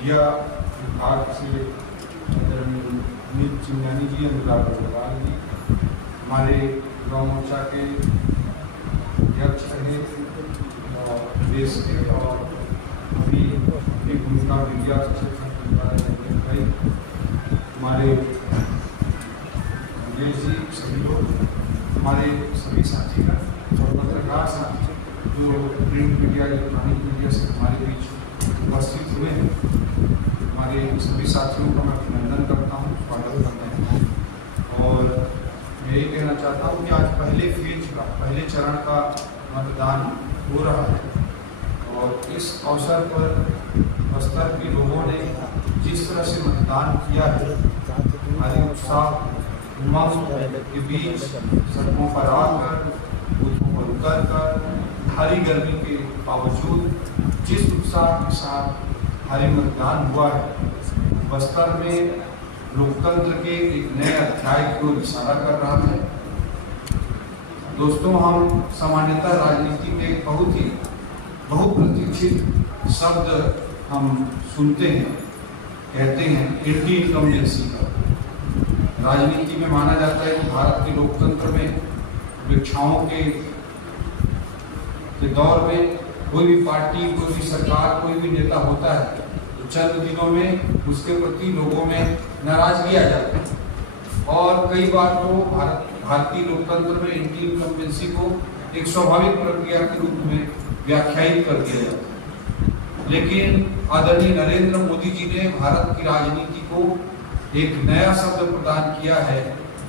Media विभाग से अमित चिंगानी जी, अनुराग अग्रवाल जी, हमारे युवा मोर्चा के अध्यक्ष रहे देश के और अभी अपनी भूमिका मीडिया क्षेत्र में भाई हमारे विजय जी, सभी लोग, हमारे सभी साथीगण और पत्रकार साथी जो प्रिंट मीडिया, इलेक्ट्रॉनिक मीडिया से हमारे बीच उपस्थित हुए हैं, हमारे सभी साथियों का मैं अभिनंदन करता हूँ, स्वागत करता हूँ। और मैं यही कहना चाहता हूँ कि आज पहले चरण का मतदान हो रहा है और इस अवसर पर बस्तर के लोगों ने जिस तरह से मतदान किया है, हमारे उत्साह उमंग के बीच सड़कों पर आकर, बूथों पर उतर कर, भारी गर्मी के बावजूद जिस उत्साह के साथ भारी मतदान हुआ है, बस्तर में लोकतंत्र के एक नए अध्याय की ओर इशारा कर रहा है। दोस्तों, हम सामान्यतः राजनीति में एक बहुप्रतीक्षित शब्द हम सुनते हैं, कहते हैं एंटी इनकम्बेंसी का। राजनीति में माना जाता है कि भारत के लोकतंत्र में परीक्षाओं के दौर में कोई भी पार्टी, कोई भी सरकार, कोई भी नेता होता है तो चंद दिनों में उसके प्रति लोगों में नाराजगी आ जाती है और कई बार तो भारतीय लोकतंत्र में एंटी इनकम्बेंसी को एक स्वाभाविक प्रक्रिया के रूप में व्याख्यायित कर दिया जाता है। लेकिन आदरणीय नरेंद्र मोदी जी ने भारत की राजनीति को एक नया शब्द प्रदान किया है,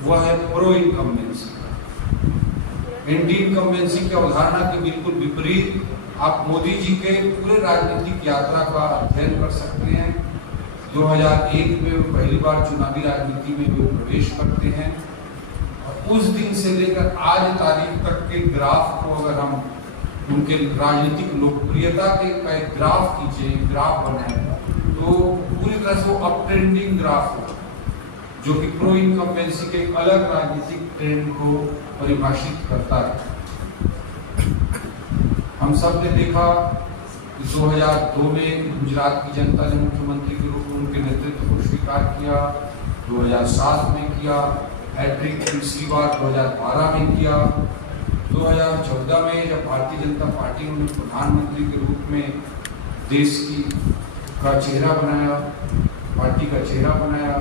वह है प्रो इनकम्बेंसी। एंटी इनकम्बेंसी की अवधारणा के बिल्कुल विपरीत आप मोदी जी के पूरे राजनीतिक यात्रा का अध्ययन कर सकते हैं। 2001 में वो पहली बार चुनावी राजनीति में वो प्रवेश करते हैं और उस दिन से लेकर आज तारीख तक के ग्राफ को अगर हम उनके राजनीतिक लोकप्रियता के एक ग्राफ कीजिए, ग्राफ बनाए तो पूरी तरह से वो अप ट्रेंडिंग ग्राफ होगा, जो कि प्रो इनकम्बेंसी के एक अलग राजनीतिक ट्रेंड को परिभाषित करता है। हम सब ने देखा कि 2002 में गुजरात की जनता ने मुख्यमंत्री के रूप में उनके नेतृत्व को स्वीकार किया, 2007 में किया, हैट्रिक तीसरी बार 2012 में किया, 2014 में जब भारतीय जनता पार्टी ने प्रधानमंत्री के रूप में देश का चेहरा बनाया, पार्टी का चेहरा बनाया,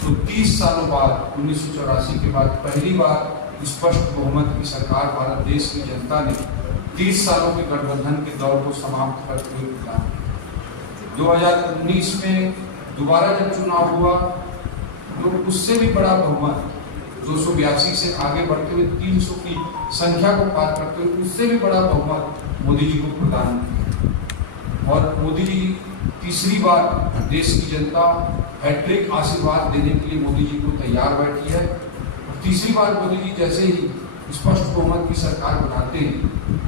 तो 30 सालों बाद 1984 के बाद पहली बार स्पष्ट बहुमत की सरकार भारत देश की जनता ने 30 सालों के गठबंधन के दौर को समाप्त करते हुए प्रदान किया। 2019 में दोबारा जब चुनाव हुआ तो उससे भी बड़ा बहुमत 282 से आगे बढ़ते हुए 300 की संख्या को पार करते हुए उससे भी बड़ा बहुमत मोदी जी को प्रदान किया और मोदी जी तीसरी बार देश की जनता हैट्रिक आशीर्वाद देने के लिए मोदी जी को तैयार बैठी है। तीसरी बार मोदी जी जैसे ही स्पष्ट बहुमत की सरकार बनाते हैं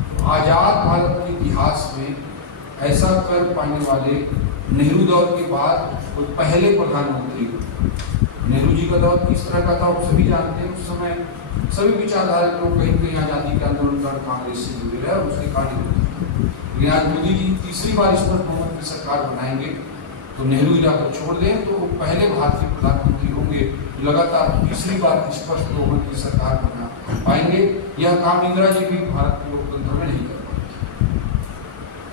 तो आजाद भारत के इतिहास में ऐसा कर पाने वाले नेहरू दौर के बाद वो पहले प्रधानमंत्री हुए। नेहरू जी का दौर किस तरह का था वो सभी जानते हैं। उस समय सभी विचारधारा के लोग कहीं कहीं आजादी के आंदोलन कर कांग्रेस से जुड़े रहे और उसके कारण लेकिन आज मोदी जी तीसरी बार स्पष्ट बहुमत की सरकार बनाएंगे तो नेहरू इलाका छोड़ दें तो पहले भारतीय प्रधानमंत्री होंगे, लगातार तीसरी बार स्पष्ट बहुमत की सरकार बना पाएंगे। यह काम इंदिरा जी भी भारत के लोकतंत्र में नहीं कर पाए।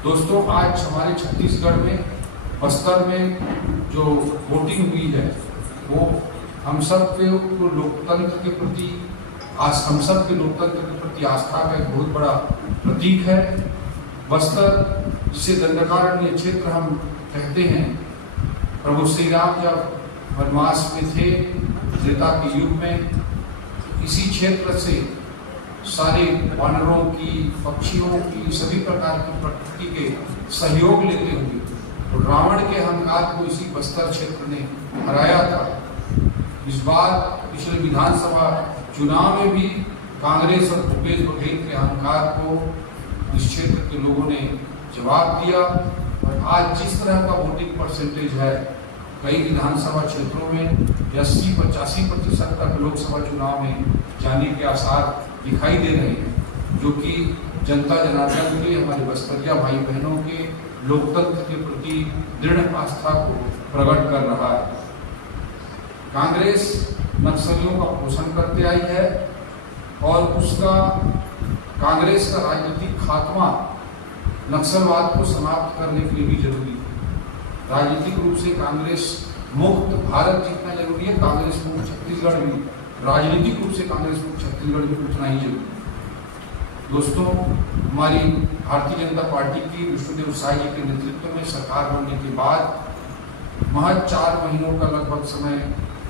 दोस्तों, आज हमारे छत्तीसगढ़ में बस्तर में जो वोटिंग हुई है वो हम सब के लोकतंत्र के प्रति आस्था का एक बहुत बड़ा प्रतीक है। बस्तर, जिसे दंडकारण्य क्षेत्र हम कहते हैं, प्रभु श्री राम जब वनवास में थे त्रेता के युग में, इसी क्षेत्र से सारे वानरों की, पक्षियों की, सभी प्रकार की प्रकृति के सहयोग लेते हुए तो रावण के अहंकार को इसी बस्तर क्षेत्र ने हराया था। इस बार पिछले विधानसभा चुनाव में भी कांग्रेस और भूपेश बघेल के अहंकार को इस क्षेत्र के लोगों ने जवाब दिया और आज जिस तरह का वोटिंग परसेंटेज है, कई विधानसभा क्षेत्रों में 80-85% तक लोकसभा चुनाव में जाने के आसार दिखाई दे रहे हैं, जो कि जनता जनार्दन के, हमारे बस्तरिया भाई बहनों के लोकतंत्र के प्रति दृढ़ आस्था को प्रकट कर रहा है। कांग्रेस नक्सलियों का पोषण करते आई है और उसका कांग्रेस का राजनीतिक खात्मा नक्सलवाद को समाप्त करने के लिए भी जरूरी है। राजनीतिक रूप से कांग्रेस मुक्त भारत जितना जरूरी है, कांग्रेस मुक्त छत्तीसगढ़ भी, राजनीतिक रूप से कांग्रेस मुक्त छत्तीसगढ़ भी उतना ही जरूरी है। दोस्तों, हमारी भारतीय जनता पार्टी की विष्णुदेव साय जी के नेतृत्व में सरकार बनने के बाद महज 4 महीनों का लगभग समय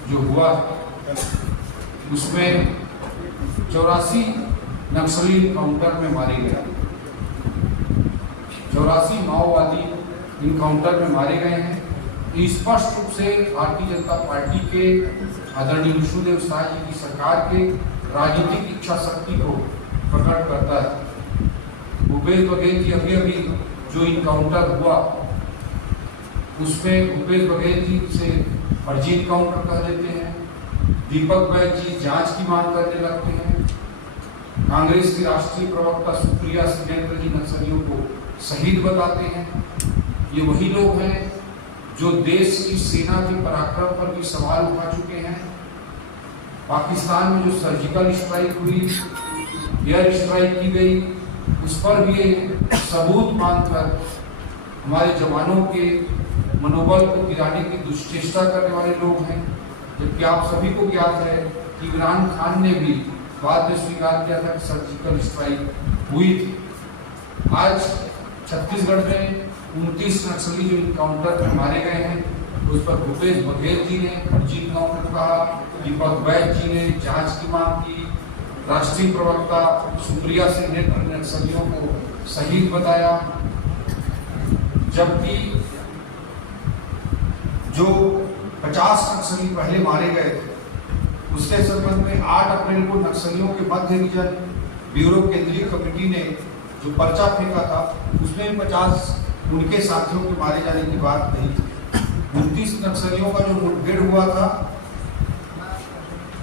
जो हुआ, उसमें 84 नक्सली इनकाउंटर में मारे गए। 84 माओवादी इनकाउंटर में मारे गए हैं। स्पष्ट रूप से भारतीय जनता पार्टी के आदरणीय विष्णुदेव साय जी की सरकार के राजनीतिक इच्छा शक्ति को प्रकट करता है। भूपेश बघेल जी अभी जो इनकाउंटर हुआ, उसमें भूपेश बघेल जी से फर्जी इनकाउंटर कह देते हैं। दीपक बैज जी जांच की मांग करने लगते हैं। कांग्रेस की राष्ट्रीय प्रवक्ता सुप्रिया सुरेंद्र जी नक्सलियों को शहीद बताते हैं। ये वही लोग हैं जो देश की सेना के पराक्रम पर भी सवाल उठा चुके हैं। पाकिस्तान में जो सर्जिकल स्ट्राइक हुई, एयर स्ट्राइक की गई, उस पर भी सबूत मांगकर हमारे जवानों के मनोबल को गिराने की दुष्चेष्टा करने वाले लोग हैं। जबकि आप सभी को ज्ञात है कि इमरान खान ने भी बाद में स्वीकार किया था कि सर्जिकल स्ट्राइक हुई थी। आज छत्तीसगढ़ में 29 नक्सली जो इनकाउंटर में मारे गए हैं, तो उस पर भूपेश बघेल जी ने फर्जी इनकाउंटर कहा, दीपक बैज जी ने जांच की मांग की, राष्ट्रीय प्रवक्ता सुप्रिया सुरेंद्र ने नक्सलियों को शहीद बताया। जबकि जो 50 नक्सली पहले मारे गए थे, उसके संबंध में 8 अप्रैल को नक्सलियों के मध्य रीजन ब्यूरो केंद्रीय कमेटी ने जो पर्चा फेंका था, उसमें 50 उनके साथियों के मारे जाने की बात कही थी। 29 नक्सलियों का जो मुठभेड़ हुआ था,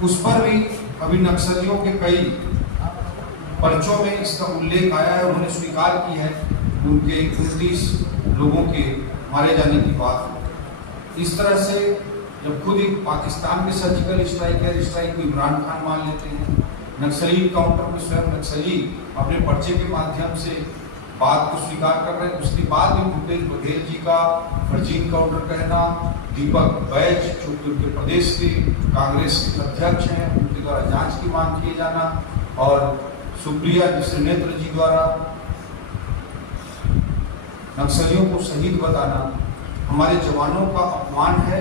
उस पर भी अभी नक्सलियों के कई पर्चों में इसका उल्लेख आया है। उन्होंने स्वीकार की है उनके 29 लोगों के मारे जाने की बात। इस तरह से जब खुद ही पाकिस्तान के सर्जिकल स्ट्राइक एयर स्ट्राइक को इमरान खान मान लेते हैं, नक्सली काउंटर में स्वयं नक्सली अपने पर्चे के माध्यम से बात को स्वीकार कर रहे हैं, उसके बाद भी भूपेश बघेल जी का फर्जी इनकाउंटर कहना, दीपक बैज जो कि उनके प्रदेश के कांग्रेस के अध्यक्ष हैं, उनके द्वारा जांच की मांग किए जाना, और सुप्रिया सुरेंद्र जी द्वारा नक्सलियों को शहीद बताना हमारे जवानों का अपमान है।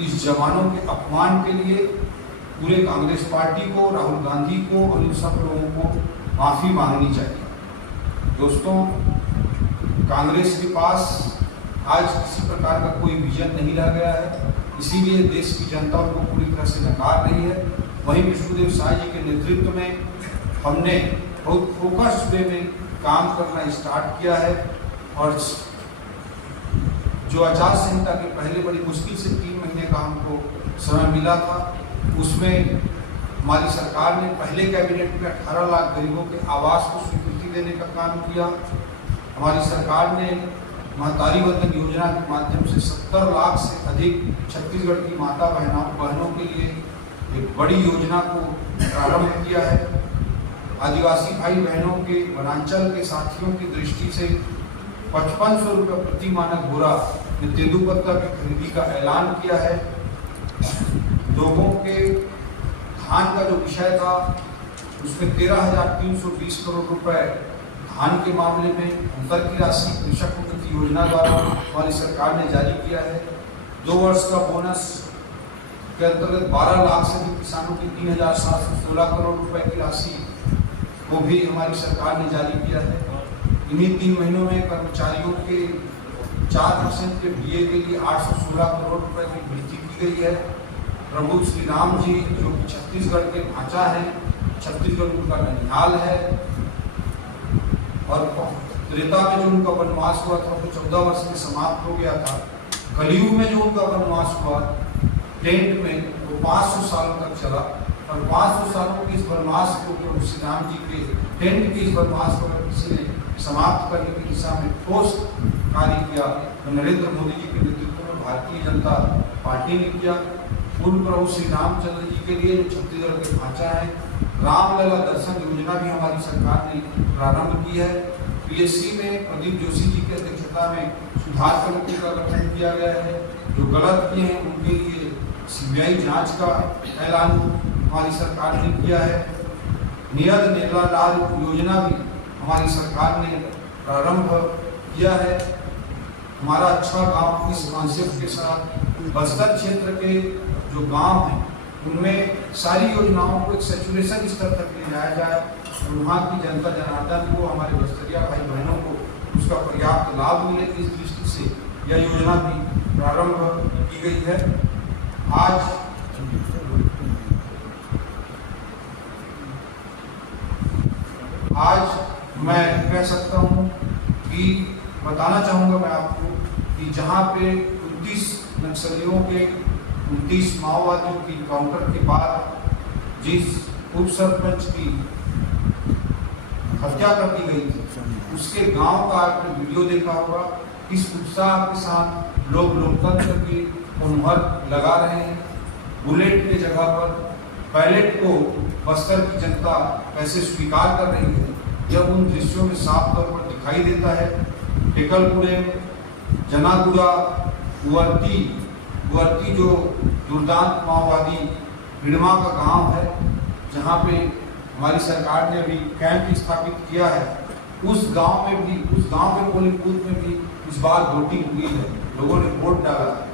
इस जवानों के अपमान के लिए पूरे कांग्रेस पार्टी को, राहुल गांधी को और इन सब लोगों को माफ़ी मांगनी चाहिए। दोस्तों, कांग्रेस के पास आज किसी प्रकार का कोई विजन नहीं रह गया है, इसीलिए देश की जनता उनको पूरी तरह से नकार रही है। वहीं विष्णुदेव साय जी के नेतृत्व में हमने बहुत फोकस्ड वे में काम करना स्टार्ट किया है, और जो आचार संहिता के पहले बड़ी मुश्किल से 3 महीने का हमको समय मिला था, उसमें हमारी सरकार ने पहले कैबिनेट में 18 लाख गरीबों के आवास को स्वीकृति देने का काम किया। हमारी सरकार ने महतारी वंदन योजना के माध्यम से 70 लाख से अधिक छत्तीसगढ़ की माता बहनों के लिए एक बड़ी योजना को प्रारंभ किया है। आदिवासी भाई बहनों के, वनांचल के साथियों की दृष्टि से 5500 रुपये प्रति मानक बोरा में तेंदुपत्ता की खरीदी का ऐलान किया है। लोगों के धान का जो विषय था, उसमें 13,320 करोड़ रुपए धान के मामले में अंतर की राशि कृषक उन्नति योजना द्वारा हमारी सरकार ने जारी किया है। 2 वर्ष का बोनस के अंतर्गत 12 लाख से अधिक किसानों की 3,716 करोड़ रुपए की राशि को भी हमारी सरकार ने जारी किया है। इन्हीं 3 महीनों में कर्मचारियों के 4% के डीए के लिए 816 करोड़ रुपए की वृद्धि की गई है। प्रभु श्री राम जी जो कि छत्तीसगढ़ के भांचा है, छत्तीसगढ़ उनका ननिहाल है, और त्रेता में जो उनका वनवास हुआ था वो 14 वर्ष में समाप्त हो गया था। कलयुग में जो उनका वनवास हुआ टेंट में, वो 500 सालों तक चला, और 500 सालों के इस वनवास को प्रभु श्री राम जी के टेंट के इस वनवास को किसी ने समाप्त करने की दिशा में ठोस कार्य किया तो नरेंद्र मोदी जी के नेतृत्व में भारतीय जनता पार्टी ने किया। पूर्व प्रभु श्री रामचंद्र जी के लिए जो छत्तीसगढ़ के ढांचा है, रामलला दर्शन योजना भी हमारी सरकार ने प्रारंभ की है। पीएससी में प्रदीप जोशी जी की अध्यक्षता में सुधार कमेटी का गठन किया गया है। जो गलत किए हैं उनके लिए सीबीआई जांच का ऐलान हमारी सरकार ने किया है। नियत नेला लाल योजना भी हमारी सरकार ने प्रारंभ किया है। हमारा अच्छा गांव इस कॉन्सेप्ट के साथ बस्तर क्षेत्र के जो गांव हैं उनमें सारी योजनाओं को एक सैचुरेशन स्तर तक ले जाया जाए और वहाँ की जनता जनार्दन को, हमारे बस्तरिया भाई बहनों को उसका पर्याप्त लाभ मिले, इस दृष्टि से यह योजना भी प्रारंभ की गई है। आज मैं कह सकता हूँ कि बताना चाहूँगा मैं आपको कि जहाँ पे 29 नक्सलियों के 29 माओवादियों की काउंटर के बाद जिस उप सरपंच की हत्या कर दी गई थी, उसके गांव का आपने वीडियो देखा होगा। किस उत्साह के साथ लोग लोकतंत्र की मुहर लगा रहे हैं। बुलेट के जगह पर बैलेट को बस्तर की जनता कैसे स्वीकार कर रही है, यह उन दृश्यों में साफ तौर पर दिखाई देता है। टेकलपुरे, जनागुड़ा, गुअर्ती जो दुर्दांत माओवादी हिड़मा का गांव है, जहां पे हमारी सरकार ने अभी कैंप स्थापित किया है, उस गांव के पोलिंग बूथ में भी इस बार वोटिंग हुई है, लोगों ने वोट डाला है।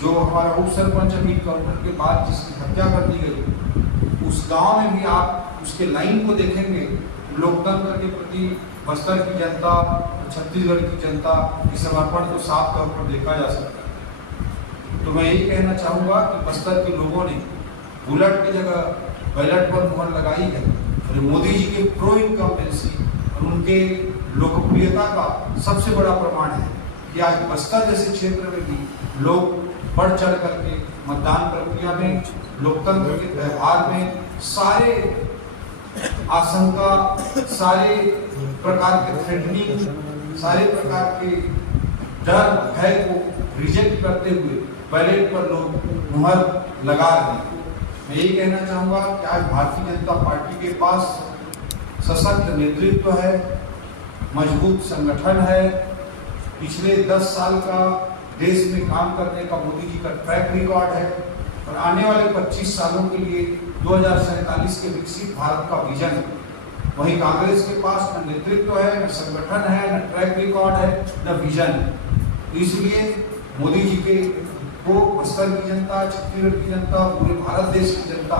जो हमारा उप सरपंच अभी काउंटर के बाद जिसकी हत्या कर दी गई, उस गांव में भी आप उसके लाइन को देखेंगे, लोकतंत्र के प्रति बस्तर की जनता, छत्तीसगढ़ की जनता की समर्पण को साफ तौर पर देखा जा सकता है। तो मैं यही कहना चाहूँगा कि बस्तर के लोगों ने बुलेट की जगह बैलेट पर मुहर लगाई है और मोदी जी के प्रो इनकम्बेंसी और उनके लोकप्रियता का सबसे बड़ा प्रमाण है कि आज बस्तर जैसे क्षेत्र में भी लोग बढ़ चढ़ करके मतदान प्रक्रिया में, लोकतंत्र के व्यवहार में सारे आशंका, सारे प्रकार के थ्रेटनिंग, सारे प्रकार के डर भय को रिजेक्ट करते हुए बैलेट पर लोग मुहर लगा रहे हैं। मैं यही कहना चाहूँगा कि आज भारतीय जनता पार्टी के पास सशक्त नेतृत्व है, मजबूत संगठन है, पिछले 10 साल का देश में काम करने का मोदी जी का ट्रैक रिकॉर्ड है और आने वाले 25 सालों के लिए 2047 के विकसित भारत का विजन है। वहीं कांग्रेस के पास न नेतृत्व है, न संगठन है, न ट्रैक रिकॉर्ड है, न विजन है। इसलिए मोदी जी के को बस्तर की जनता, छत्तीसगढ़ की जनता, पूरे भारत देश की जनता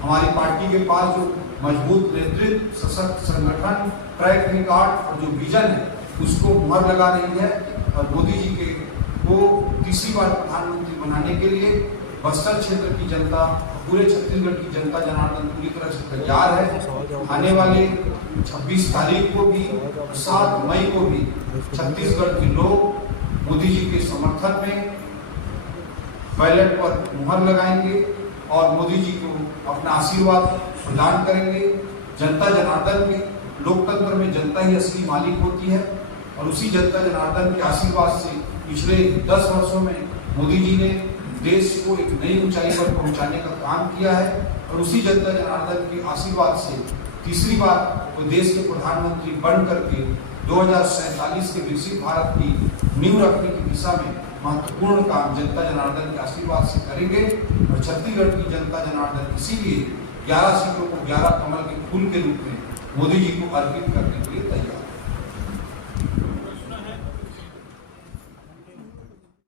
हमारी पार्टी के पास जो मजबूत नेतृत्व, सशक्त संगठन, ट्रैक रिकॉर्ड और जो विजन है उसको मुहर लगा रही है और मोदी जी के को तीसरी बार प्रधानमंत्री बनाने के लिए बस्तर क्षेत्र की जनता, पूरे छत्तीसगढ़ की जनता जनार्दन पूरी तरह से तैयार है। आने वाले 26 तारीख को भी, 7 मई को भी छत्तीसगढ़ के लोग मोदी जी के समर्थन में बैलेट पर मुहर लगाएंगे और मोदी जी को अपना आशीर्वाद प्रदान करेंगे। जनता जनार्दन के लोकतंत्र में जनता ही असली मालिक होती है और उसी जनता जनार्दन के आशीर्वाद से पिछले 10 वर्षों में मोदी जी ने देश को एक नई ऊंचाई पर पहुंचाने का काम किया है और उसी जनता जनार्दन के आशीर्वाद से तीसरी बार वो देश के प्रधानमंत्री बन करके 2047 के विकसित भारत की नींव रखने की दिशा में महत्वपूर्ण काम जनता जनार्दन के आशीर्वाद से करेंगे और छत्तीसगढ़ की जनता जनार्दन इसीलिए 11 सीटों को 11 कमल के फूल के रूप में मोदी जी को अर्पित करने के लिए तैयार।